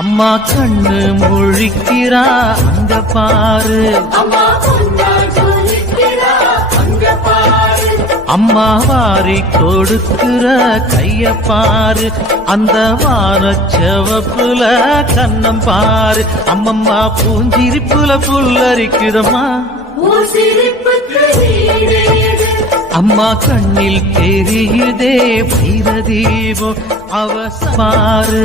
அம்மா கண்ணு முழிக்கிறா அங்க பாரு, அம்மா வாரி கொடுக்கிற கைய பாரு, அந்த வானச்சவப்புல கண்ணம் பாரு, அம்மம்மா பூஞ்சிரிப்புல புல்லரிக்குதம்மா, அம்மா கண்ணில் தெரியுதே பீரதீபம் அவசாரு,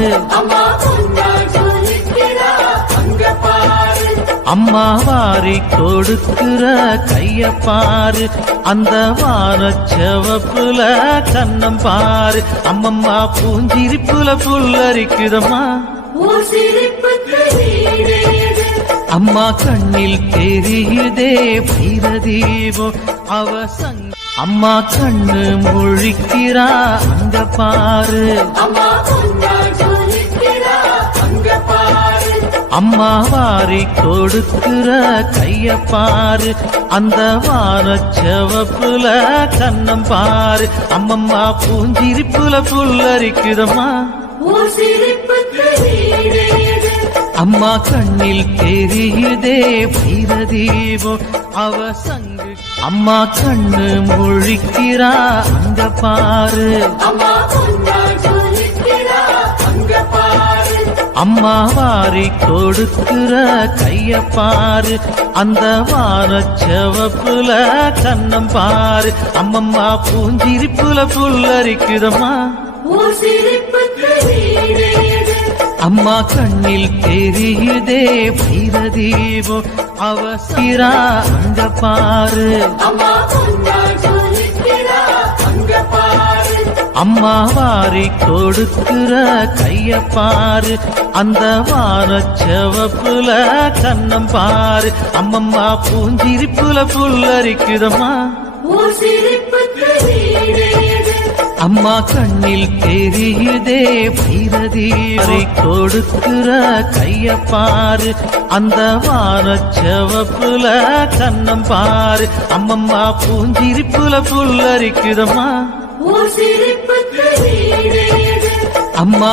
அம்மா வாரி கொடுக்கிற கைய பாரு, அந்த வானச்சவப்புல கண்ணம் பாரு, அம்மம்மா பூஞ்சிரிப்புல புல்லரிக்குதம்மா, அம்மா கண்ணில் தெரியுதே பீரதீபம் அவசங், அம்மா கண்ணு முழிக்கிறா அங்க பாரு, அம்மா வாரி கொடுக்கிற கைய பாரு, அந்த வானச்சவப்புல கண்ணம் பாரு, அம்மம்மா பூஞ்சிரிப்புல புல்லரிக்குதம்மா, அம்மா கண்ணில் தெரியுதே பீரதீபம் அவசங்கு, அம்மா கண்ணு முழிக்கிறா அங்க பாரு, அம்மா வாரி கொடுக்கிற கைய பாரு, அந்த வானச்சவப்புல கண்ணம் பாரு, அம்மம்மா பூஞ்சிரிப்புல புல்லரிக்குதம்மா, அம்மா கண்ணில் தெரியுதே பீரதீபம் அவசிரா அங்க பாரு, அம்மா வாரி கொடுக்கிற கைய பாரு, அந்த வானச்சவப்புல கண்ணம் பாரு, அம்மம்மா பூஞ்சிரிப்புல புல்லரிக்குதம்மா, அம்மா கண்ணில் தெரியுதே பீரதீபம் கொடுக்கிற கைய பாரு, அந்த வானச்சவப்புல கண்ணம் பாரு, அம்மம்மா பூஞ்சிரிப்புல புல்லரிக்குதம்மா, அம்மா